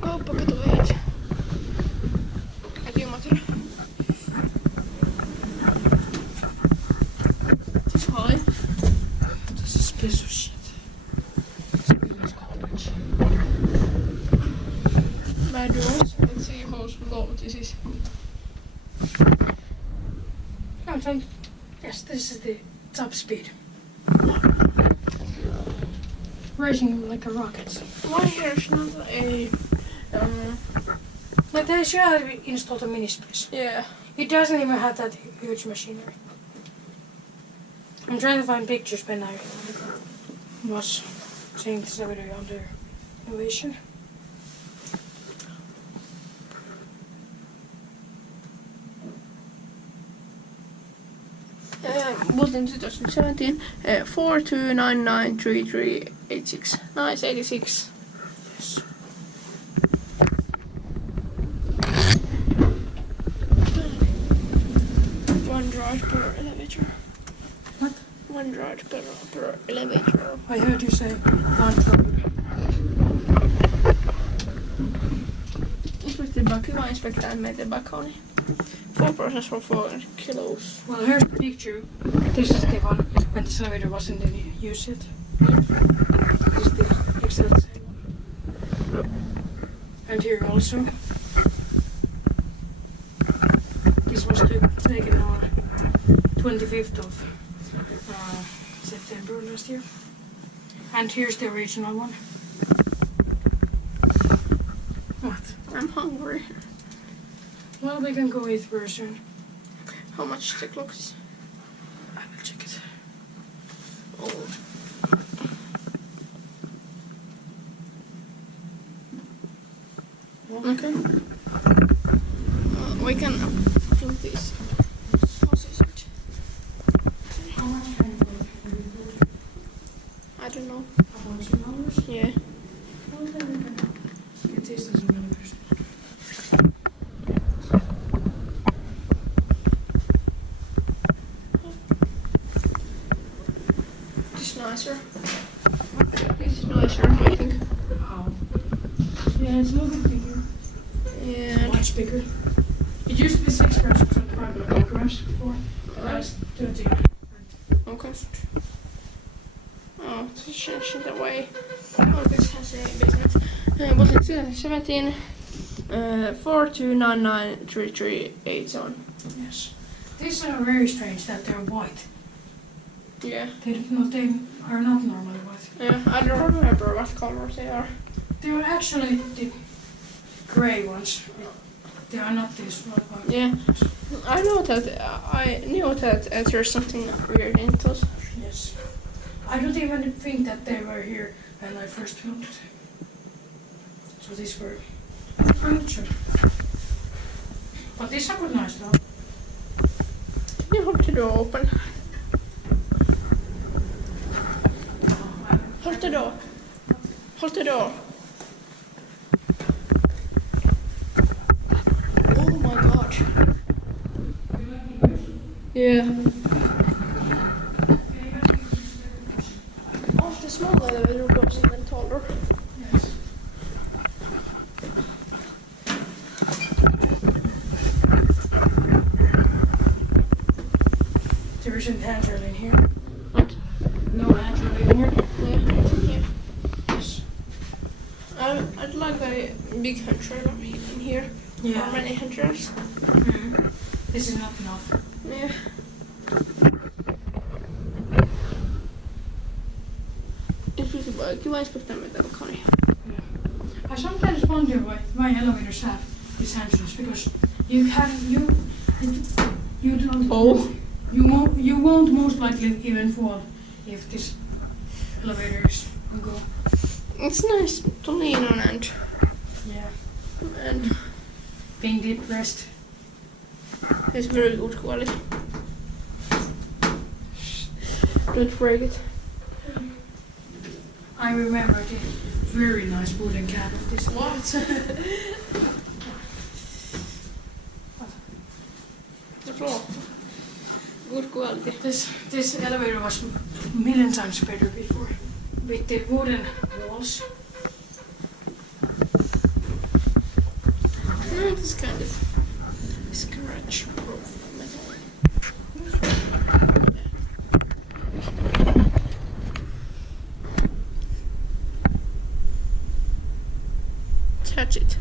Kauppakatu 8. Et Imatra. This is high. This is piece of shit. It's garbage. Bad doors. Let's see how low this is. Yes, this is the top speed. Racing like a rocket. Why here's not a Like they should have installed a MonoSpace. yeah. It doesn't even have that huge machinery. I'm trying to find pictures when I was seeing this video on the innovation. Built in 2017, 42993386. Nice, 86. Yes. One ride per elevator. What? One ride per elevator. I heard you say one road. Inspected by Kiwa, Inspecta and made the back only. 4 persons for 4 kilos. Well, here's the picture. This is the one when the elevator wasn't in use yet. This is the exact same one. And here also. This was taken on 25th of September last year. And here's the original one. What? I'm hungry. Well, we can go eat very soon. How much the clock is? I will check it. Oh. Well, Okay. We can do this. Sausage. how much can you do? I don't know. About 2 hours? Yeah. Well, then we can get this as well first. This is nicer. This is nicer, I think. How? Yeah, it's a little bit bigger. Yeah. Much bigger. It used to be 6 persons and 5 kilograms before. Now it's 13. Okay. Oh, this is changing the way. Oh, this has a business. Was it 2017? 42993387. Yes. These are very strange that they're white. Yeah. They are not normally white. Yeah, I don't remember what color they are. They are actually the grey ones. They are not this white. Yeah. I knew that there's something weird in those. Yes. I don't even think that they were here when I first filmed it. So these were furniture. But these are nice though. You hold the door open. Hold the door. Hold the door. Oh my god. Yeah. Oh, the small elevator goes even taller. Yes. There isn't handrail in here. What? No handrail in here. Yeah. Yes. I'd like a big handrail in here. Yeah. How many handrails? Mm. This is not enough. Yeah. Kiwa Inspecta meitä Kone. I sometimes wonder why elevators have these handrails because you don't. Oh. You won't most likely even fall if this elevator is on go. It's nice to lean on and Being depressed. it's very good quality. Don't break it. I remember the very nice wooden can of this. What? The floor. Good quality. This elevator was a million times better before with the wooden walls. think it's kind of scratch-proof metal. Touch it.